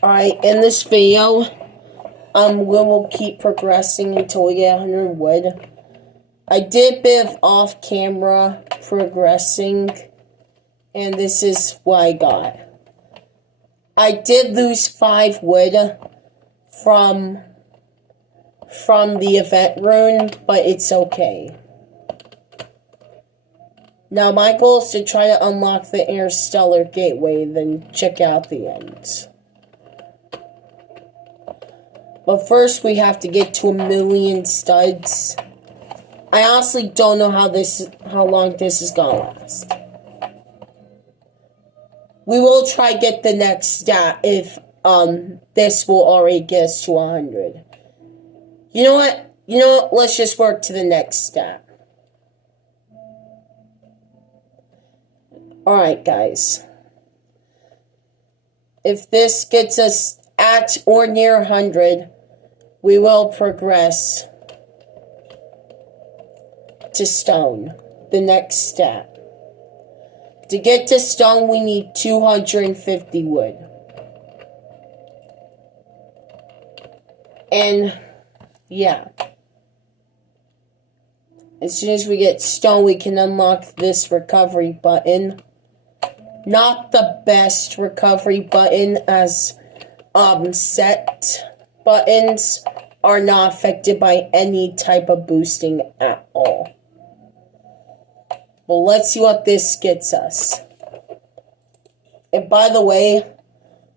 Alright, in this video, we will keep progressing until we get 100 wood. I did a bit of off-camera progressing, and this is what I got. I did lose 5 wood from the event rune, but it's okay. Now my goal is to try to unlock the Interstellar Gateway, then check out the ends. But first we have to get to 1,000,000 studs. I honestly don't know how long this is gonna last. We will try to get the next stat if this will already get us to 100. You know what? Let's just work to the next stat. Alright, guys. If this gets us at or near 100, we will progress to stone, the next stat. To get to stone, we need 250 wood. And, yeah. As soon as we get stone, we can unlock this recovery button. Not the best recovery button, as set buttons are not affected by any type of boosting at all. Well, let's see what this gets us. And by the way,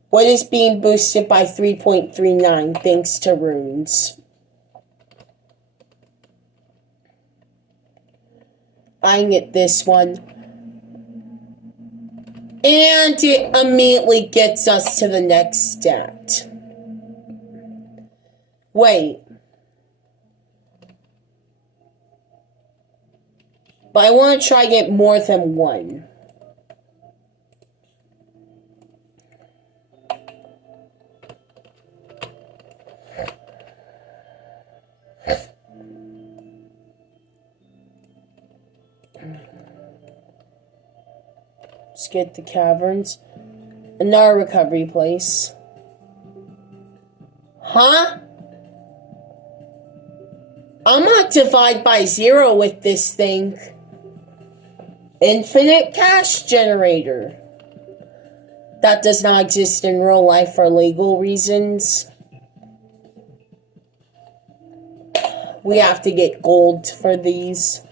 what is being boosted by 3.39 thanks to runes? I get this one. And it immediately gets us to the next stat. Wait. But I want to try to get more than one. Let's get the caverns. Another recovery place. Huh? I'm not divided by 0 with this thing. Infinite cash generator. That does not exist in real life for legal reasons. We have to get gold for these.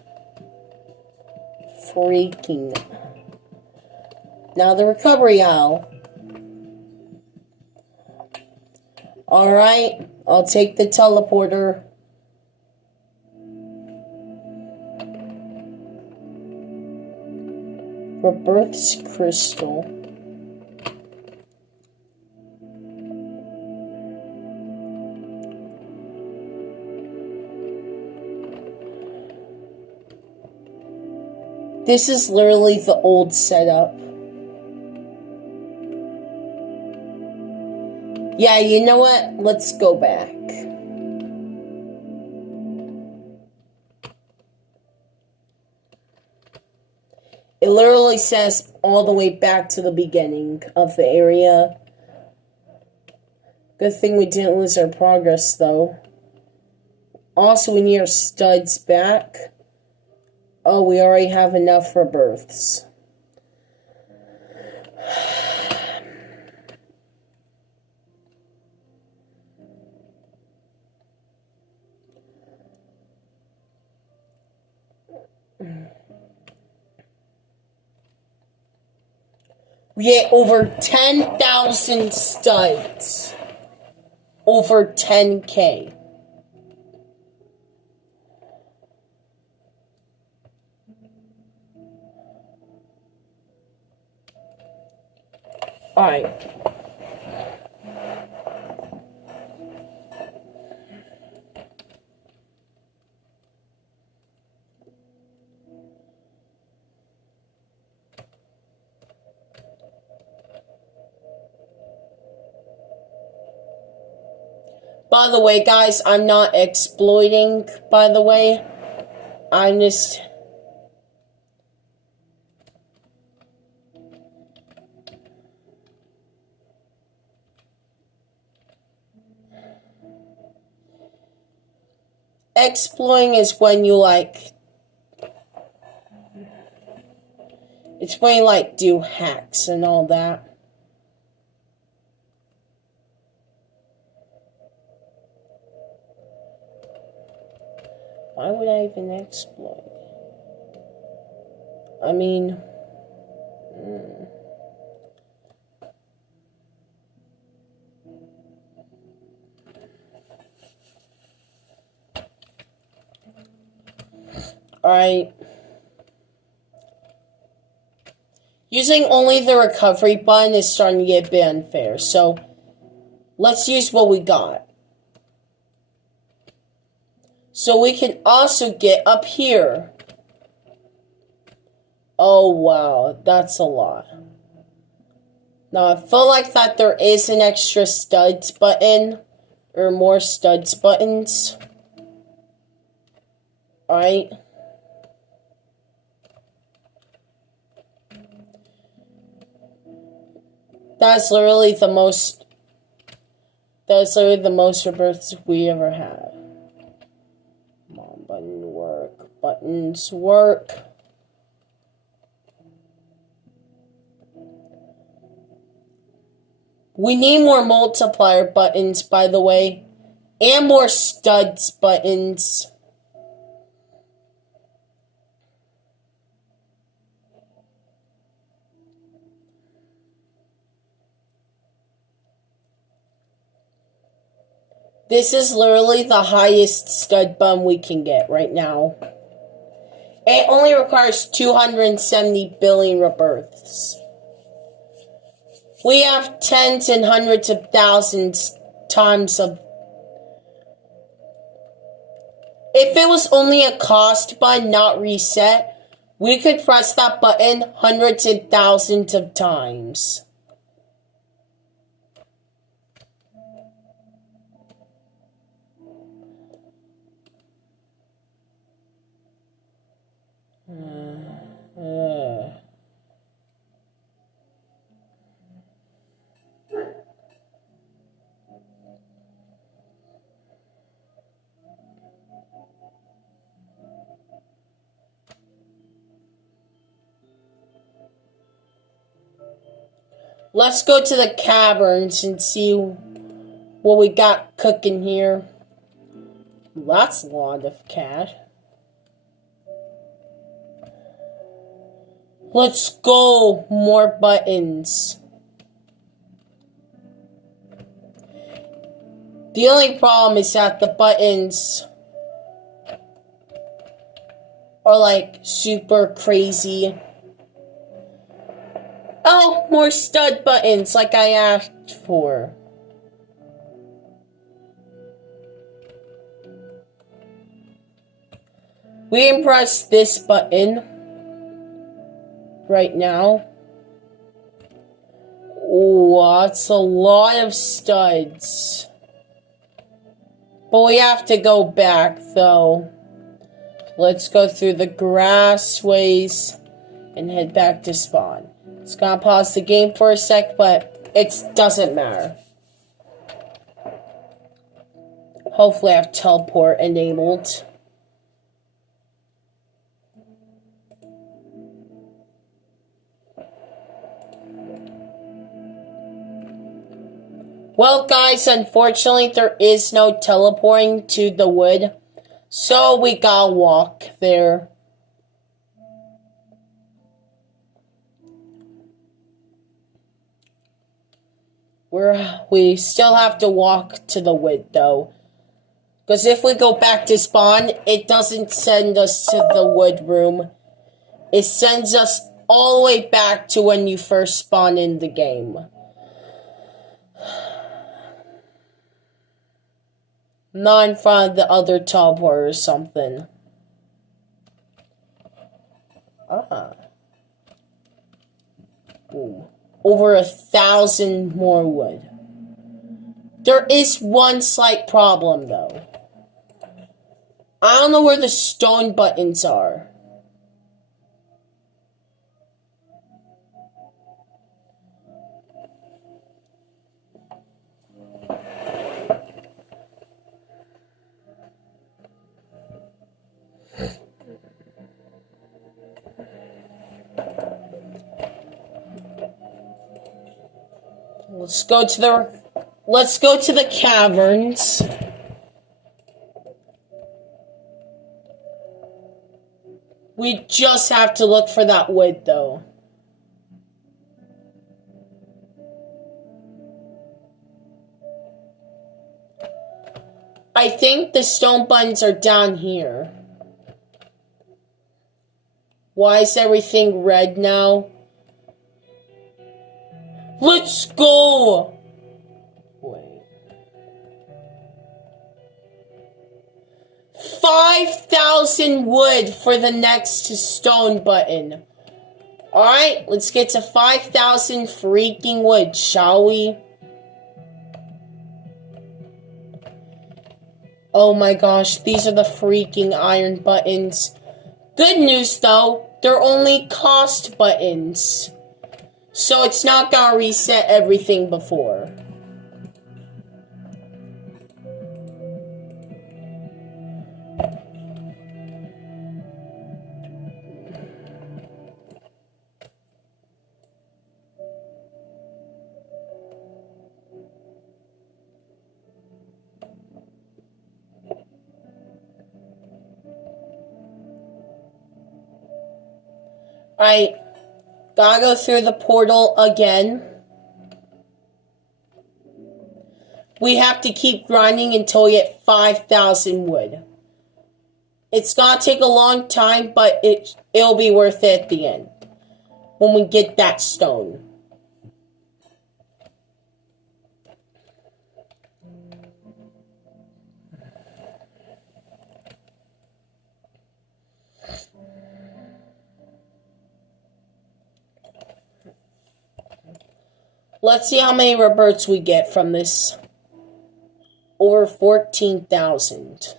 Freaking. Now the recovery aisle. Alright, I'll take the teleporter. Rebirth's crystal. This is literally the old setup. Yeah, you know what? Let's go back. It literally says all the way back to the beginning of the area. Good thing we didn't lose our progress, though. Also, we need our studs back. Oh, we already have enough for births. We get over 10,000 studs. Over 10K. Alright. By the way, guys, I'm not exploiting, by the way. I'm just... exploring is when you like. It's when you like do hacks and all that. Why would I even exploit? I mean, alright. Using only the recovery button is starting to get a bit unfair, so let's use what we got. So we can also get up here. Oh wow, that's a lot. Now I feel like that there is an extra studs button, or more studs buttons. Alright. That's literally the most rebirths we ever had. Come on, button work. Buttons work. We need more multiplier buttons, by the way. And more studs buttons. This is literally the highest stud button we can get right now. It only requires 270 billion rebirths. We have tens and hundreds of thousands times of... If it was only a cost button, not reset, we could press that button hundreds and thousands of times. Let's go to the caverns and see what we got cooking here. That's a lot of cash. Let's go. More buttons. The only problem is that the buttons are like super crazy. Oh, more stud buttons like I asked for. We can press this button right now. Oh, that's a lot of studs. But we have to go back though. Let's go through the grass ways and head back to spawn. It's gonna pause the game for a sec, but it doesn't matter. Hopefully I have teleport enabled. Well guys, unfortunately there is no teleporting to the wood, so we gotta walk there. We still have to walk to the wood though. Because if we go back to spawn, it doesn't send us to the wood room. It sends us all the way back to when you first spawn in the game. Not in front of the other teleport or something. Boom. Over 1,000 more wood. There is one slight problem though. I don't know where the stone buttons are. Let's go to the caverns. We just have to look for that wood, though. I think the stone buttons are down here. Why is everything red now? Let's go! Wait. 5,000 wood for the next stone button. Alright, let's get to 5,000 freaking wood, shall we? Oh my gosh, these are the freaking iron buttons. Good news though, they're only cost buttons. So it's not gonna reset everything before. Alright, gotta go through the portal again. We have to keep grinding until we get 5,000 wood. It's gonna take a long time, but it'll be worth it at the end. When we get that stone. Let's see how many rebirths we get from this. Over 14,000.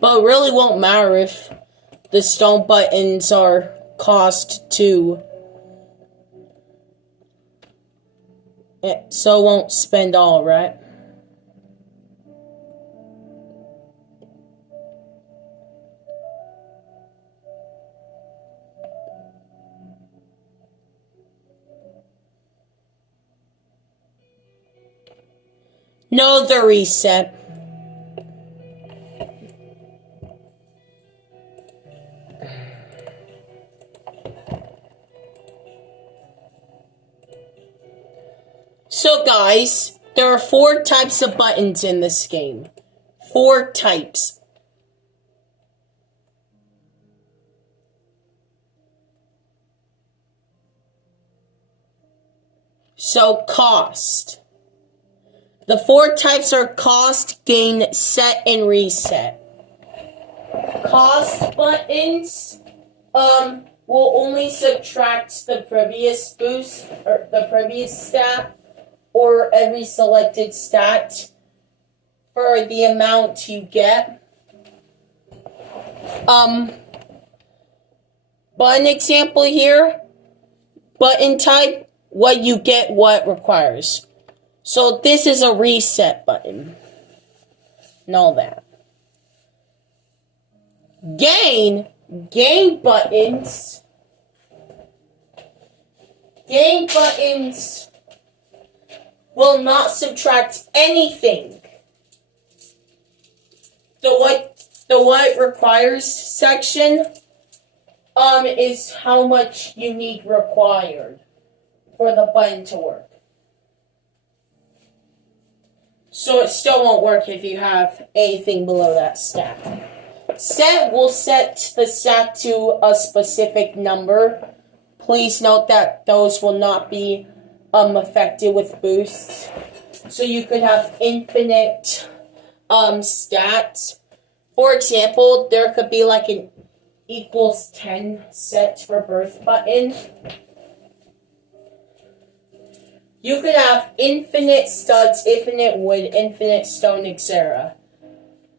But it really won't matter if the stone buttons are cost 2. So won't spend all, right? No, the reset. So guys, there are 4 types of buttons in this game. 4 types. So cost. The 4 types are cost, gain, set, and reset. Cost buttons will only subtract the previous boost or the previous stat or every selected stat for the amount you get. Button example here. Button type, what you get, what it requires. So this is a reset button. And all that. Gain buttons. Gain buttons will not subtract anything. The what it requires section is how much you need required for the button to work. So it still won't work if you have anything below that stat. Set will set the stat to a specific number. Please note that those will not be affected with boosts. So you could have infinite stats. For example, there could be like an equals 10 set for birth button. You could have infinite studs, infinite wood, infinite stone, etc.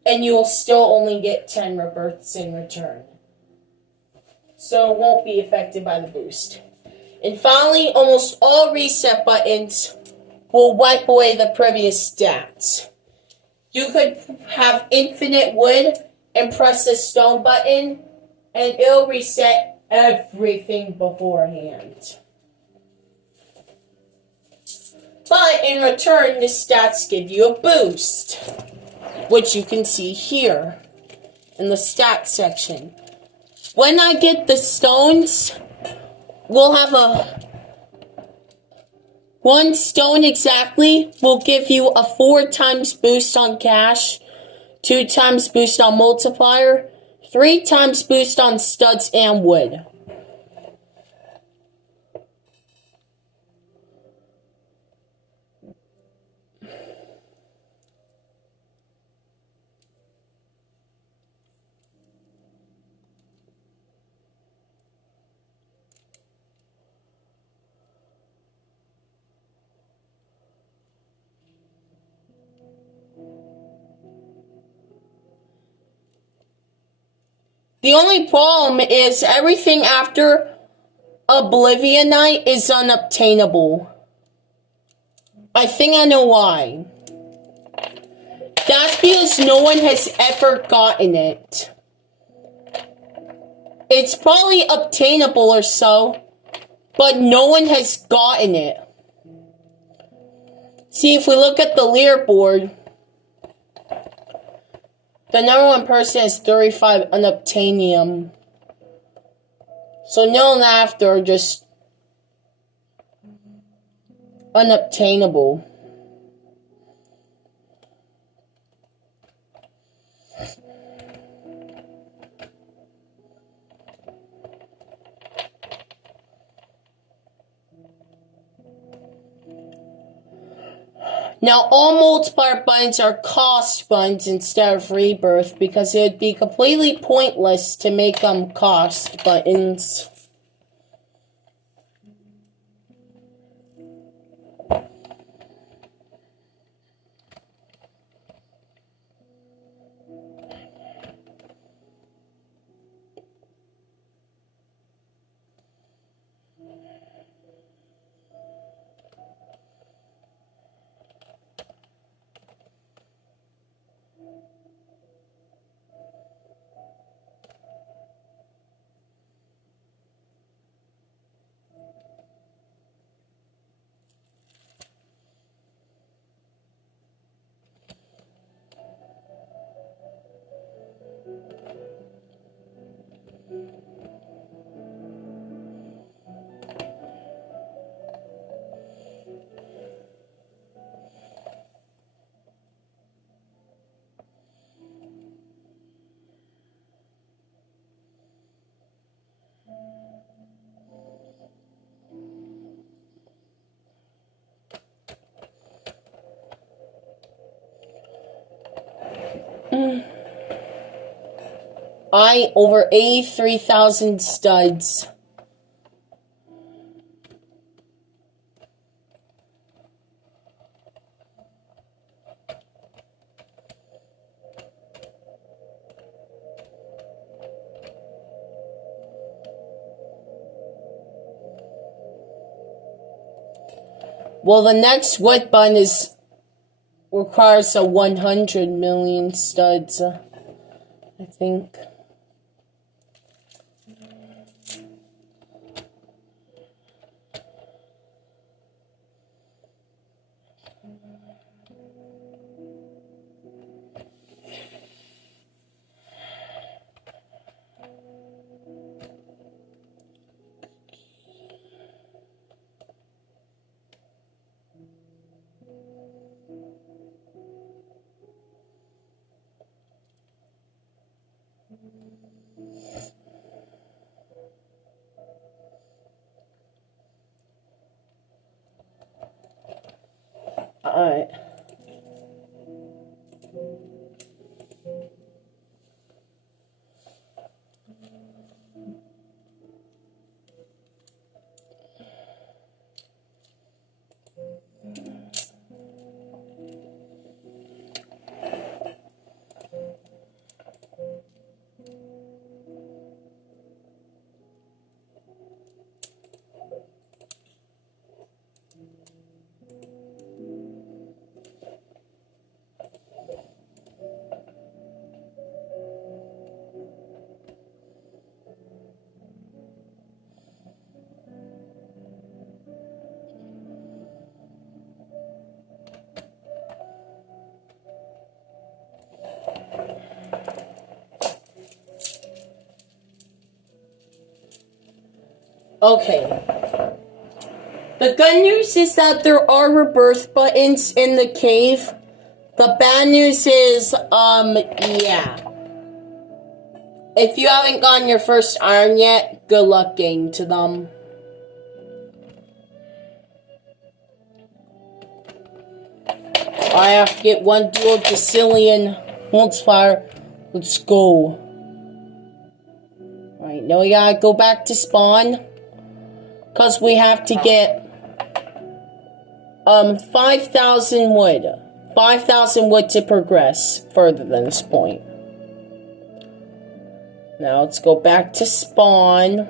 And you will still only get 10 rebirths in return. So it won't be affected by the boost. And finally, almost all reset buttons will wipe away the previous stats. You could have infinite wood and press the stone button, and it'll reset everything beforehand. But in return, the stats give you a boost, which you can see here in the stats section. When I get the stones, we'll have one stone exactly will give you a 4 times boost on cash, 2 times boost on multiplier, 3 times boost on studs and wood. The only problem is everything after Oblivion Night is unobtainable. I think I know why. That's because no one has ever gotten it. It's probably obtainable or so, but no one has gotten it. See, if we look at the leaderboard, the number one person has 35 unobtainium. So no one after are just unobtainable. Now, all multiplier buttons are cost buttons instead of rebirth because it would be completely pointless to make them cost buttons. Over 83,000 studs. Well, the next wood button requires a 100 million studs, I think. Alright. Okay. The good news is that there are rebirth buttons in the cave. The bad news is, yeah. If you haven't gotten your first iron yet, good luck getting to them. I have to get one dual Decillion multiplier. Let's go. Alright, now we gotta go back to spawn. Because we have to get 5,000 wood. 5,000 wood to progress further than this point. Now let's go back to spawn.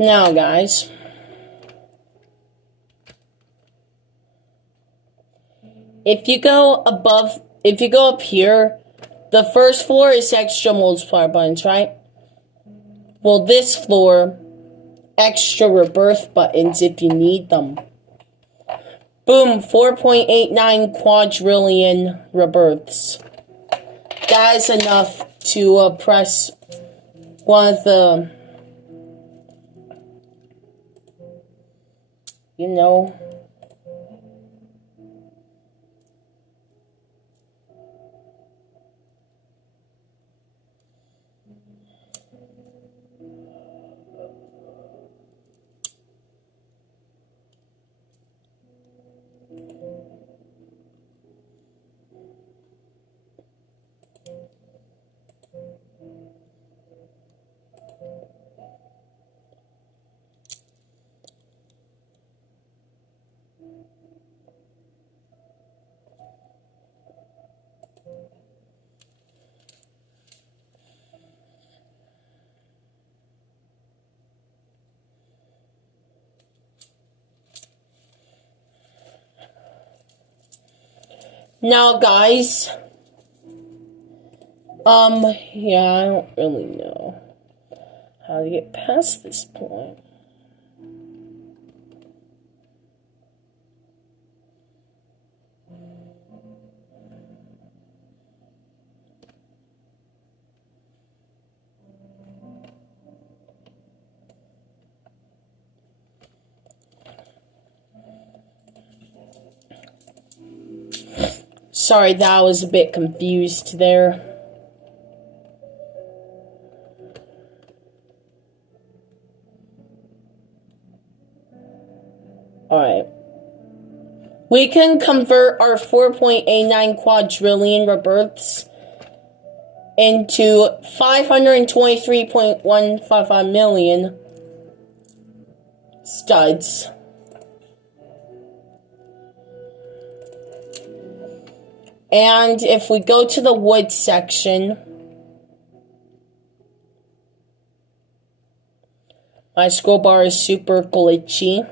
Now, guys, if you go up here, the first floor is extra multiplier buttons, right? Well, this floor, extra rebirth buttons if you need them. Boom, 4.89 quadrillion rebirths. That is enough to press one of the, you know, now, guys, yeah, I don't really know how to get past this point. Sorry, that was a bit confused there. Alright. We can convert our 4.89 quadrillion rebirths into 523.155 million studs. And if we go to the wood section, my scroll bar is super glitchy.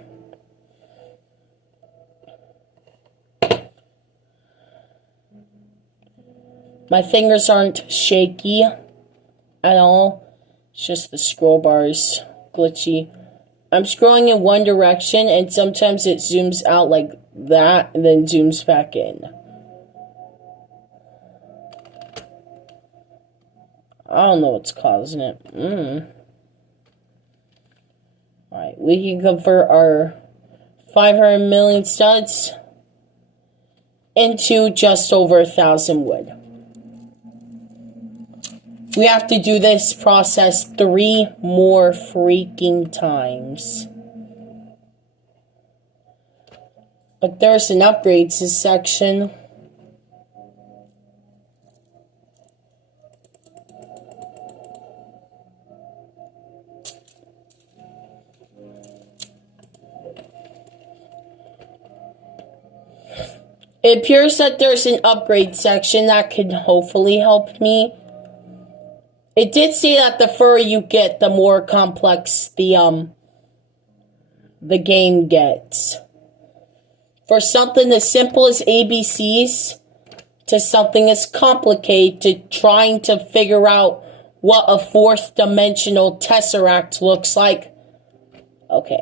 My fingers aren't shaky at all. It's just the scroll bar is glitchy. I'm scrolling in one direction and sometimes it zooms out like that and then zooms back in. I don't know what's causing it. Alright, we can convert our 500 million studs into just over 1,000 wood. We have to do this process 3 more freaking times. But there's an upgrades section. It appears that there's an upgrade section that could hopefully help me. It did say that the further you get, the more complex the the game gets. For something as simple as ABCs to something as complicated to trying to figure out what a fourth dimensional tesseract looks like. Okay.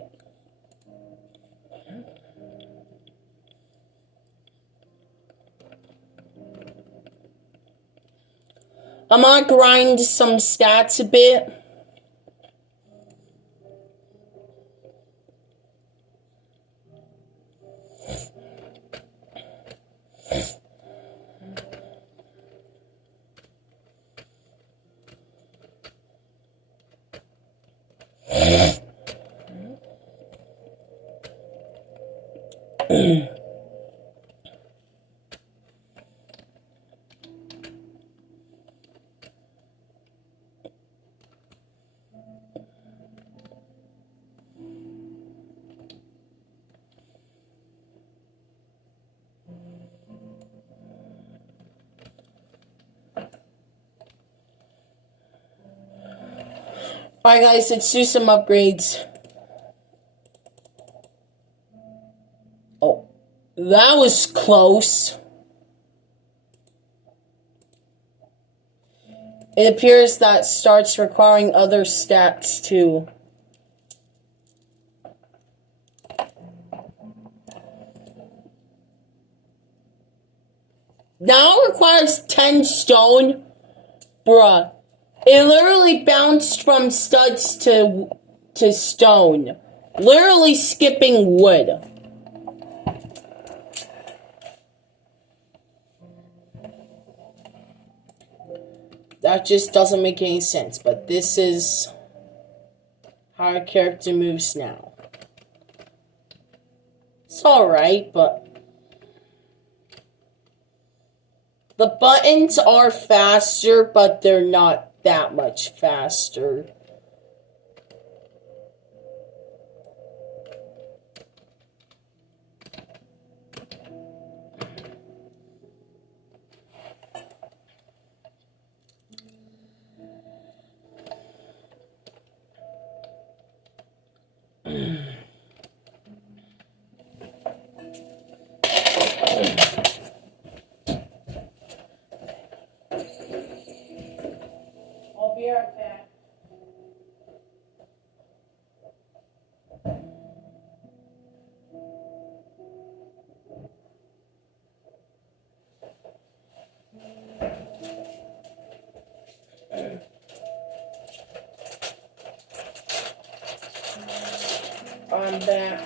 I'm gonna grind some stats a bit. Alright guys, let's do some upgrades. Oh, that was close. It appears that starts requiring other stats too. Now it requires 10 stone. Bruh. It literally bounced from studs to stone. Literally skipping wood. That just doesn't make any sense, but this is how our character moves now. It's alright, but the buttons are faster, but they're not that much faster. I'll be right back. I'm back.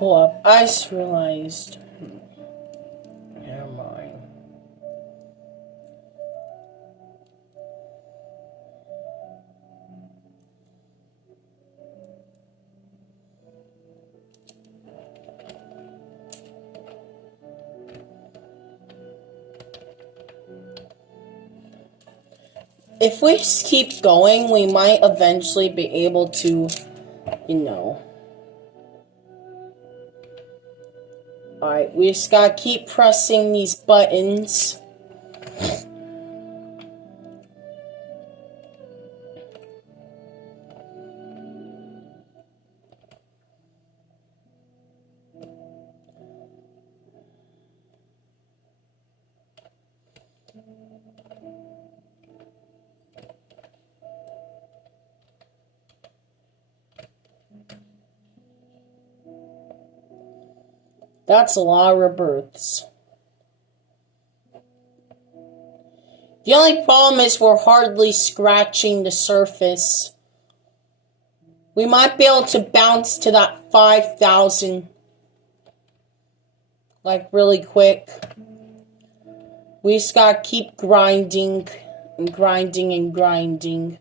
Hold up, I just realized. Never mind. If we just keep going, we might eventually be able to, you know. Alright, we just gotta keep pressing these buttons. That's a lot of rebirths. The only problem is we're hardly scratching the surface. We might be able to bounce to that 5,000 like really quick. We just gotta keep grinding and grinding and grinding.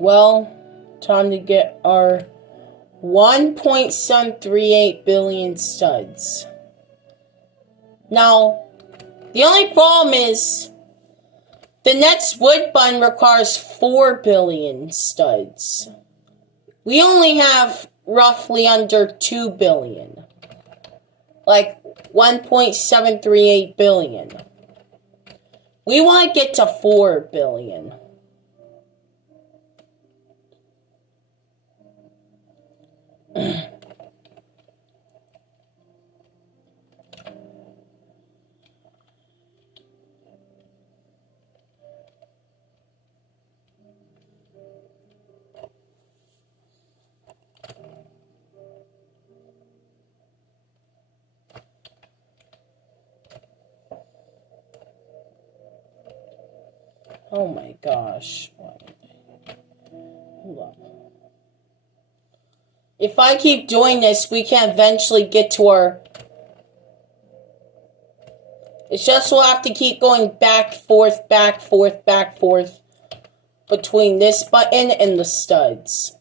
Well, time to get our 1.738 billion studs. Now, the only problem is the next wood button requires 4 billion studs. We only have roughly under 2 billion. Like 1.738 billion. We want to get to 4 billion. Oh my gosh. Hold on. If I keep doing this, we can eventually get to our... It's just we'll have to keep going back, forth, back, forth, back, forth between this button and the studs.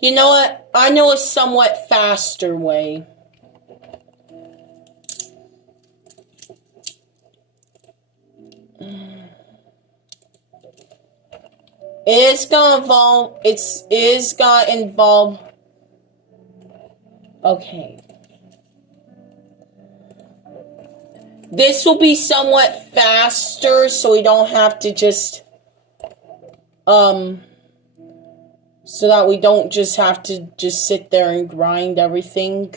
You know what? I know a somewhat faster way. It is gonna involve. Okay. This will be somewhat faster, so we don't have to just, so that we don't just have to just sit there and grind everything.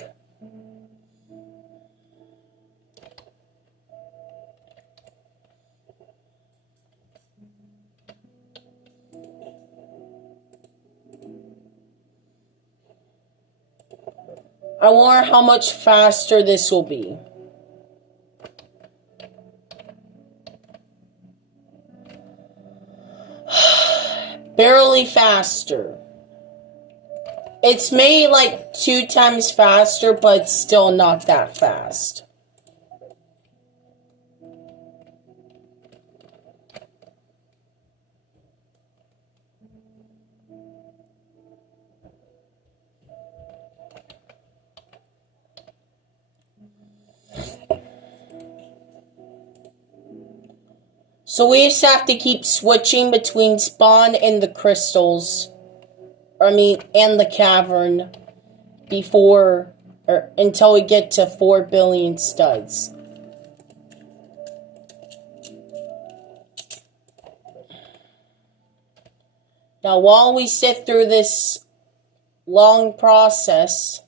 I wonder how much faster this will be. Barely faster. It's maybe like 2 times faster, but it's still not that fast. So we just have to keep switching between spawn and the crystals. And the cavern until we get to 4 billion studs. Now, while we sit through this long process,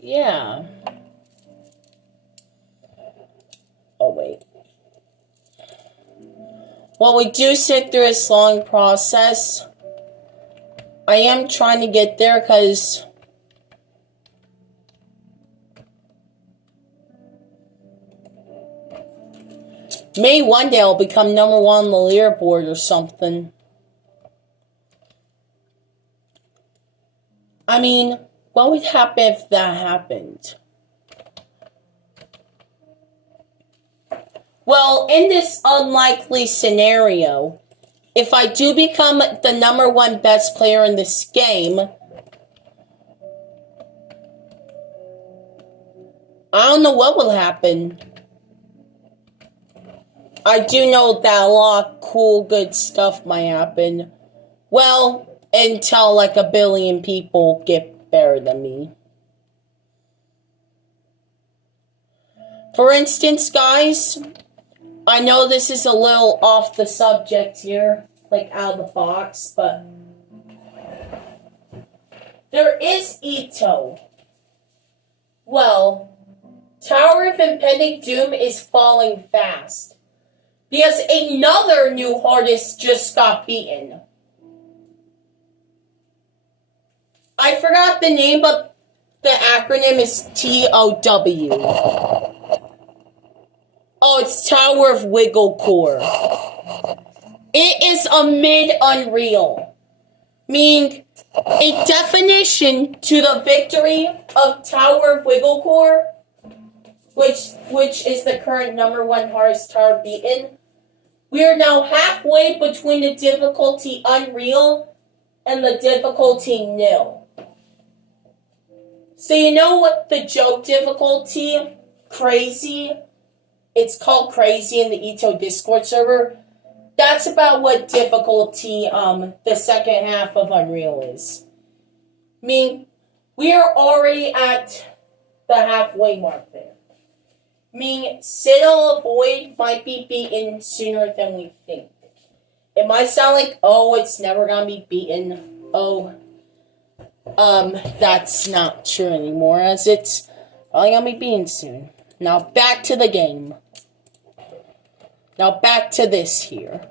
yeah. Oh, wait. While we do sit through this long process, I am trying to get there because maybe one day I'll become number 1 on the leaderboard or something. I mean, what would happen if that happened? Well, in this unlikely scenario, if I do become the #1 best player in this game, I don't know what will happen. I do know that a lot of cool, good stuff might happen. Well, until like 1 billion people get better than me. For instance, guys, I know this is a little off the subject here, like out of the box, but there is Ito. Well, Tower of Impending Doom is falling fast because another new artist just got beaten. I forgot the name, but the acronym is TOW. Oh, it's Tower of Wiggle Core. It is a mid-Unreal, meaning a definition to the victory of Tower of Wiggle Core, which is the current #1 hardest tower beaten. We are now halfway between the difficulty Unreal and the difficulty Nil. So you know what the joke difficulty, Crazy, it's called Crazy in the Ito Discord server. That's about what difficulty the second half of Unreal is. I mean, we are already at the halfway mark there. I mean, Citadel of Void might be beaten sooner than we think. It might sound like, oh, it's never gonna be beaten. Oh, that's not true anymore, as it's probably gonna be beaten soon. Now back to the game. Now back to this here.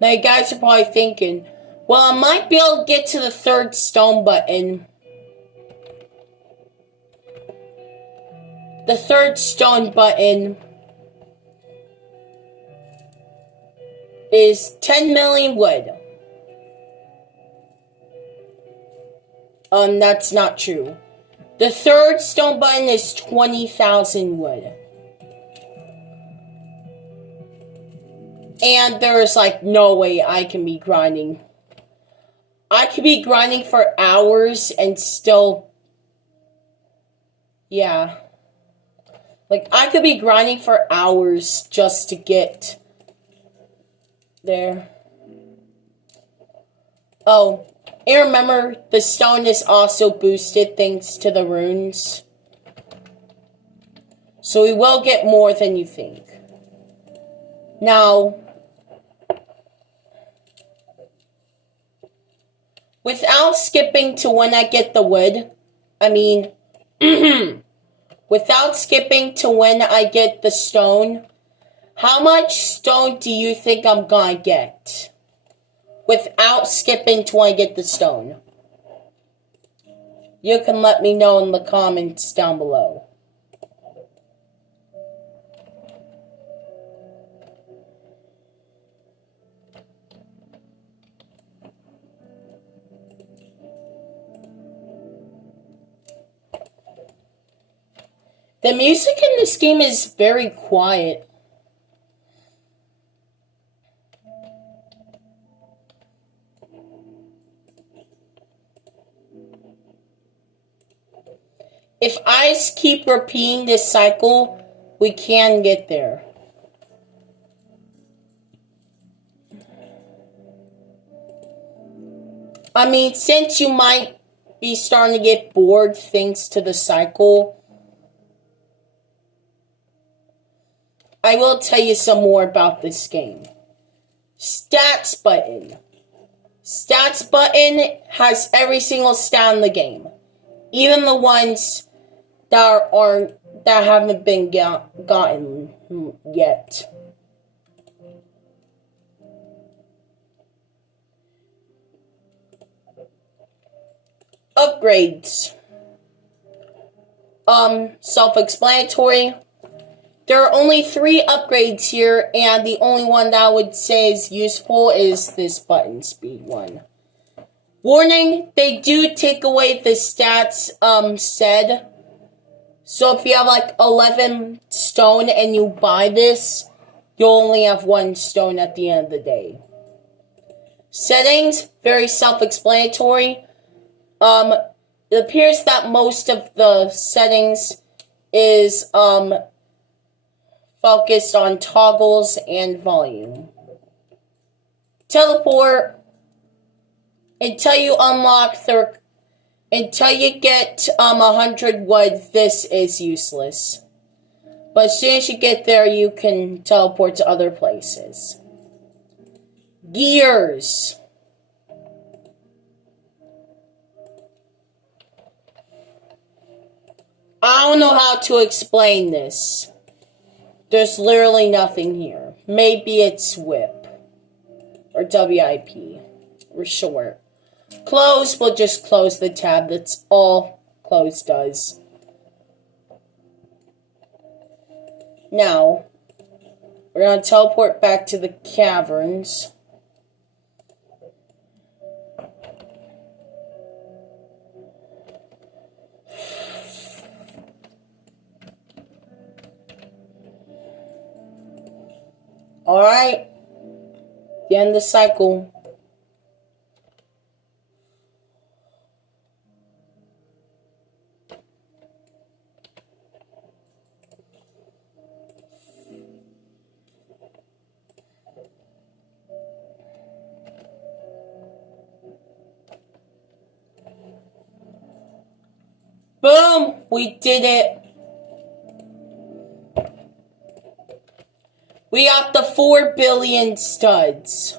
Now you guys are probably thinking, well, I might be able to get to the 3rd stone button. The 3rd stone button is 10 million wood. That's not true. The 3rd stone button is 20,000 wood. And there's like no way I can be grinding. I could be grinding for hours and still, yeah. Like I could be grinding for hours just to get there. Oh, and remember, the stone is also boosted thanks to the runes. So we will get more than you think. Now, without skipping to when I get the wood, without skipping to when I get the stone, how much stone do you think I'm gonna get? Without skipping to when I get the stone. You can let me know in the comments down below. The music in this game is very quiet. If I keep repeating this cycle, we can get there. I mean, since you might be starting to get bored thanks to the cycle, I will tell you some more about this game. Stats button. Stats button has every single stat in the game, even the ones that haven't been gotten yet. Upgrades. Self-explanatory. There are only 3 upgrades here, and the only one that I would say is useful is this button speed one. Warning, they do take away the stats said. So if you have like 11 stone and you buy this, you'll only have 1 stone at the end of the day. Settings, very self-explanatory. It appears that most of the settings is focused on toggles and volume. Teleport, until you get 100 wood, this is useless. But as soon as you get there, you can teleport to other places. Gears. I don't know how to explain this. There's literally nothing here. Maybe it's whip. Or WIP. Or short. Close, we'll just close the tab. That's all close does. Now, we're going to teleport back to the caverns. Alright, the end of the cycle. Boom! We did it! We got the 4 billion studs.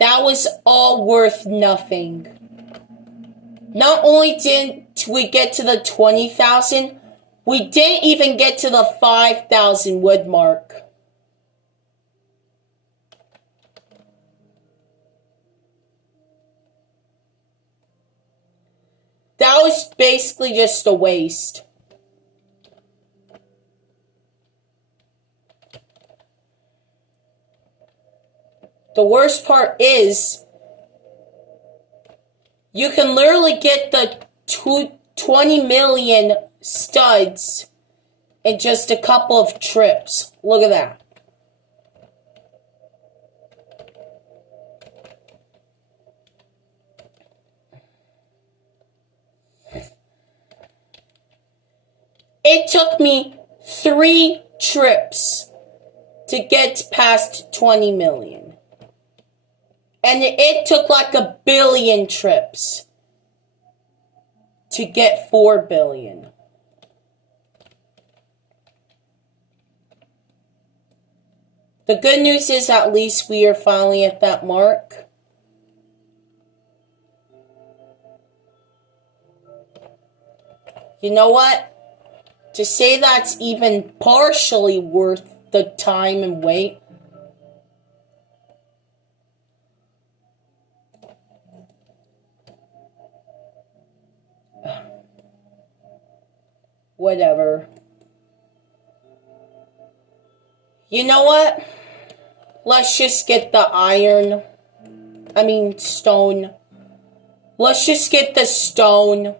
That was all worth nothing. Not only didn't we get to the 20,000, we didn't even get to the 5,000 wood mark. That was basically just a waste. The worst part is, you can literally get the 20 million studs in just a couple of trips. Look at that. It took me 3 trips to get past 20 million. And it took like 1 billion trips to get 4 billion. The good news is at least we are finally at that mark. You know what? To say that's even partially worth the time and wait, whatever. You know what? Let's just get the stone. Let's just get the stone.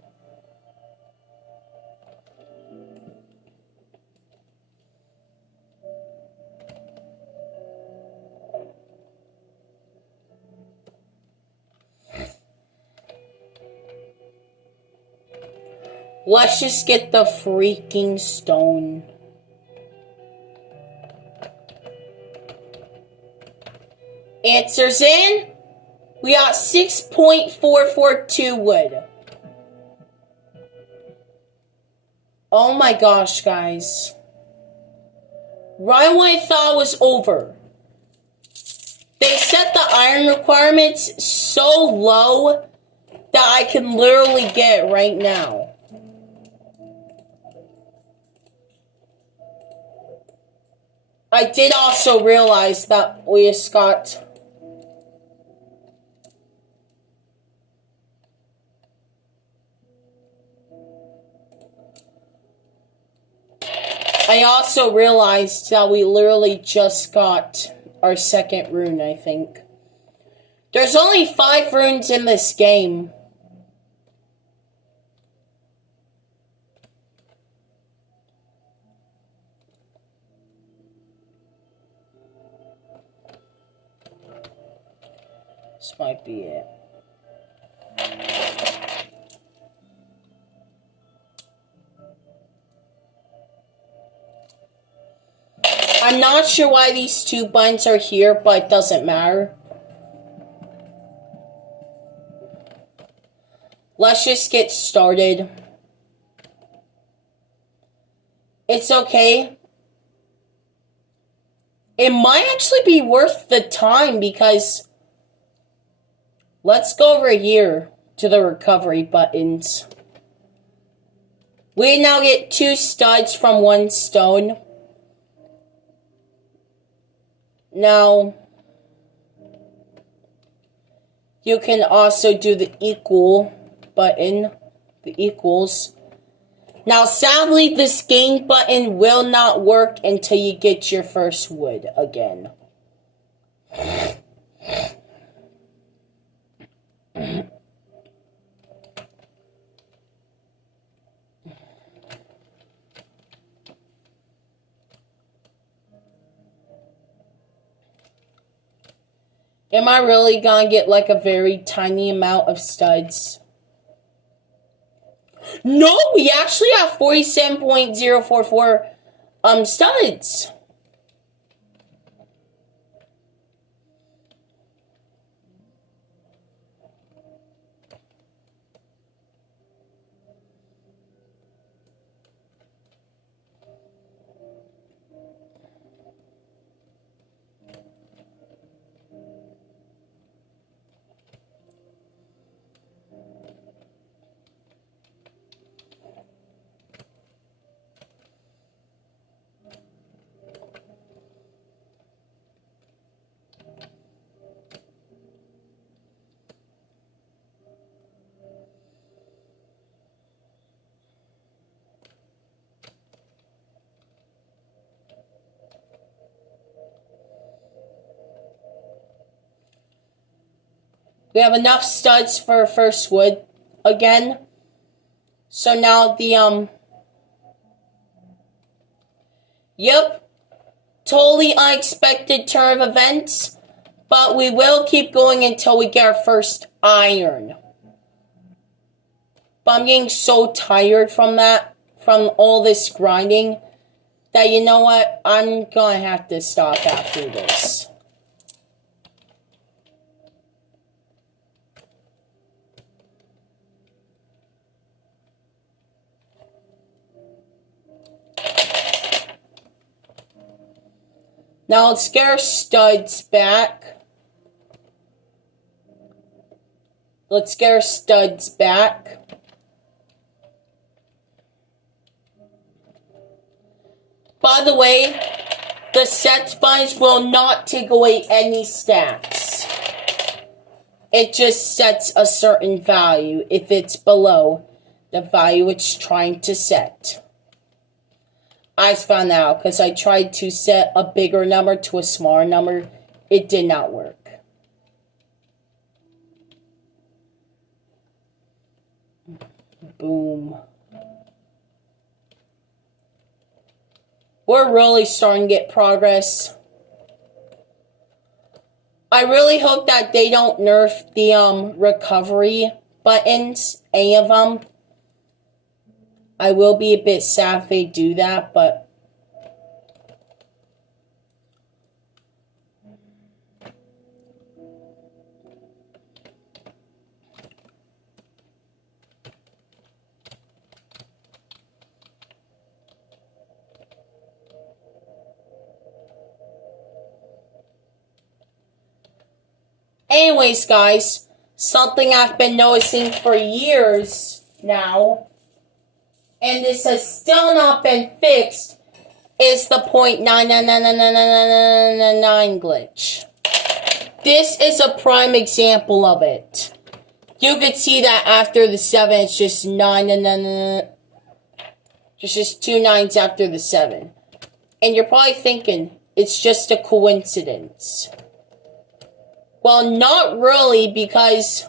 Let's just get the freaking stone. Answers in. We got 6.442 wood. Oh my gosh, guys. Right when I thought it was over, they set the iron requirements so low that I can literally get it right now. I did also realize that we just got... I also realized that we literally just got our second rune, I think. There's only 5 runes in this game. This might be it. I'm not sure why these 2 buttons are here, but it doesn't matter. Let's just get started. It's okay. It might actually be worth the time because... Let's go over here to the recovery buttons. We now get 2 studs from 1 stone. Now, you can also do the equal button, the equals. Now, sadly, this gain button will not work until you get your first wood again. Am I really gonna get like a very tiny amount of studs? No, we actually have 47.044 studs. We have enough studs for first wood again. So now the, Yep. Totally unexpected turn of events. But we will keep going until we get our first iron. But I'm getting so tired from that, from all this grinding, that you know what? I'm gonna have to stop after this. Now let's get our studs back. Let's get our studs back. By the way, the set buttons will not take away any stats. It just sets a certain value if it's below the value it's trying to set. I found out because I tried to set a bigger number to a smaller number. It did not work. Boom. We're really starting to get progress. I really hope that they don't nerf the recovery buttons, any of them. I will be a bit sad if they do that, but anyways, guys, something I've been noticing for years now, and this has still not been fixed, is the .9999999 glitch. This is a prime example of it. You could see that after the 7, it's just 9, just 2 nines after the 7. And you're probably thinking, it's just a coincidence. Well, not really, because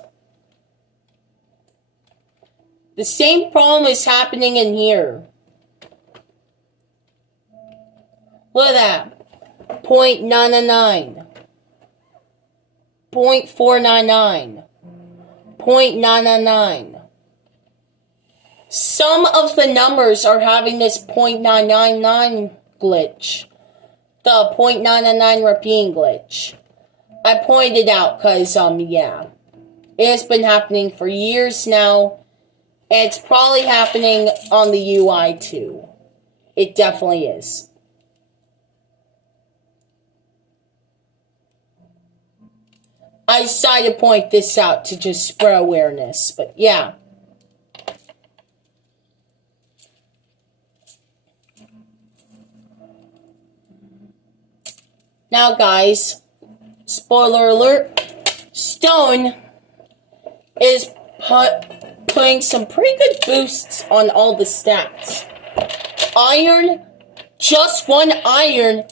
the same problem is happening in here. Look at that. 0.999. 0.499. 0.999. Some of the numbers are having this .999 glitch. The .999 repeating glitch. I pointed out because, yeah. It has been happening for years now. And it's probably happening on the UI too. It definitely is. I decided to point this out to just spread awareness, but yeah. Now, guys, spoiler alert, Stone is putting some pretty good boosts on all the stats. Iron, just one iron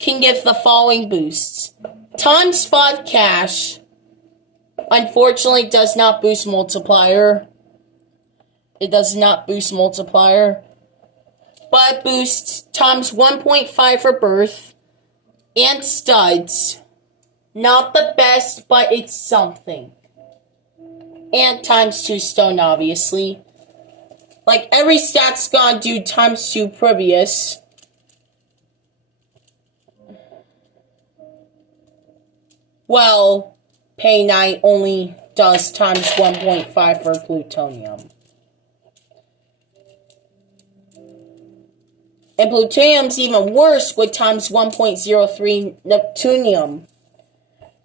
can give the following boosts. Times 5 cash, unfortunately, does not boost multiplier. It does not boost multiplier. But it boosts times 1.5 for birth and studs. Not the best, but it's something. And times 2 stone, obviously. Like, every stat's gonna do times 2 previous. Well, Painite only does times 1.5 for plutonium. And plutonium's even worse with times 1.03 neptunium.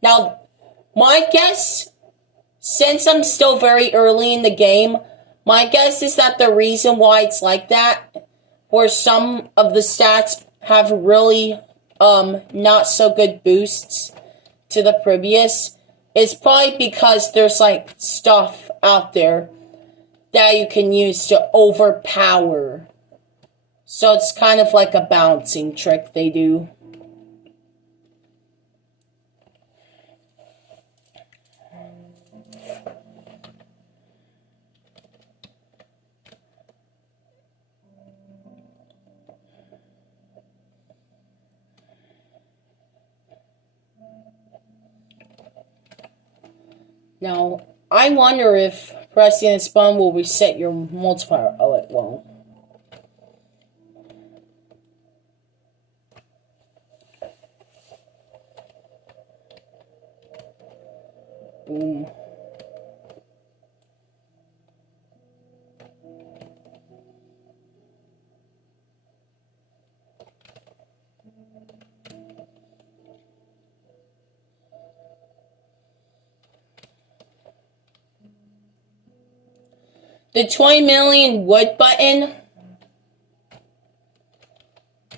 Now, my guess, since I'm still very early in the game, my guess is that the reason why it's like that, where some of the stats have really not so good boosts to the previous, is probably because there's like stuff out there that you can use to overpower. So it's kind of like a balancing trick they do. Now, I wonder if pressing this button will reset your multiplier. Oh, it won't. Boom. The 20 million wood button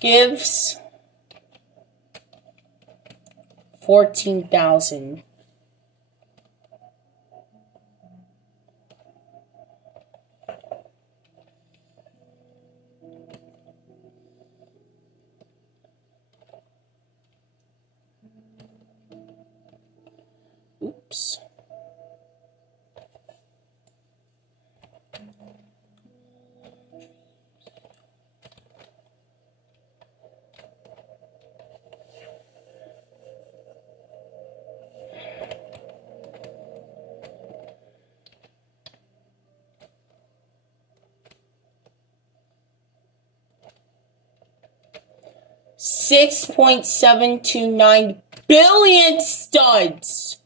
gives 14,000. Oops. 6.729 billion studs.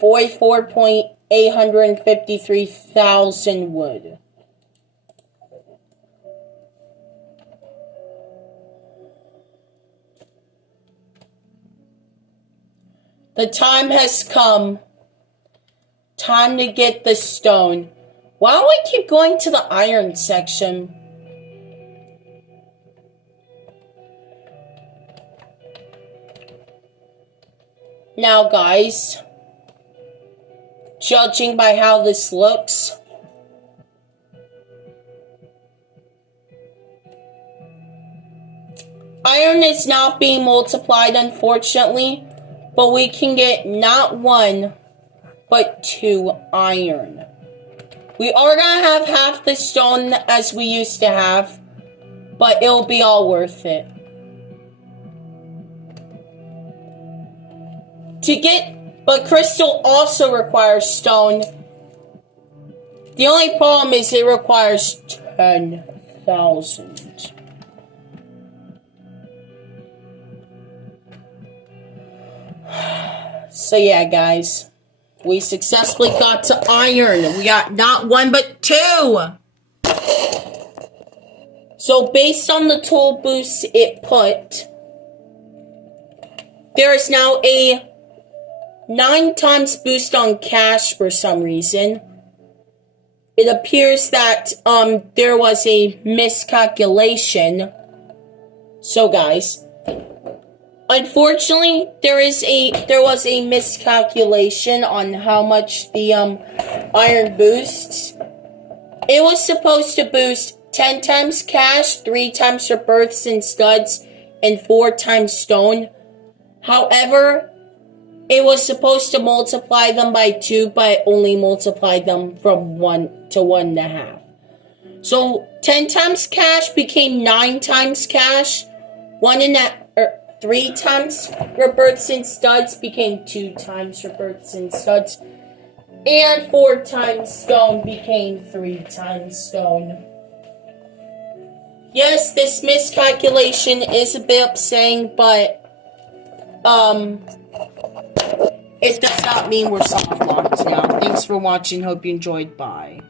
$44,853,000 wood. The time has come. Time to get the stone. Why do I keep going to the iron section? Now, guys, judging by how this looks, iron is not being multiplied, unfortunately, but we can get not 1, but 2 iron. We are going to have half the stone as we used to have, but it'll be all worth it. But crystal also requires stone. The only problem is it requires 10,000. So yeah, guys, we successfully got to iron. We got not 1, but 2. So based on the tool boost it put, there is now a 9 times boost on cash for some reason. It appears that there was a miscalculation. So guys, unfortunately, there was a miscalculation on how much the iron boosts. It was supposed to boost 10 times cash, 3 times rebirths and studs, and 4 times stone. However, it was supposed to multiply them by 2, but only multiplied them from 1 to 1.5. So 10 times cash became 9 times cash. 3 times rebirths and studs became 2 times rebirths and studs. And 4 times stone became 3 times stone. Yes, this miscalculation is a bit upsetting, but it does not mean we're soft locked now. Thanks for watching. Hope you enjoyed. Bye.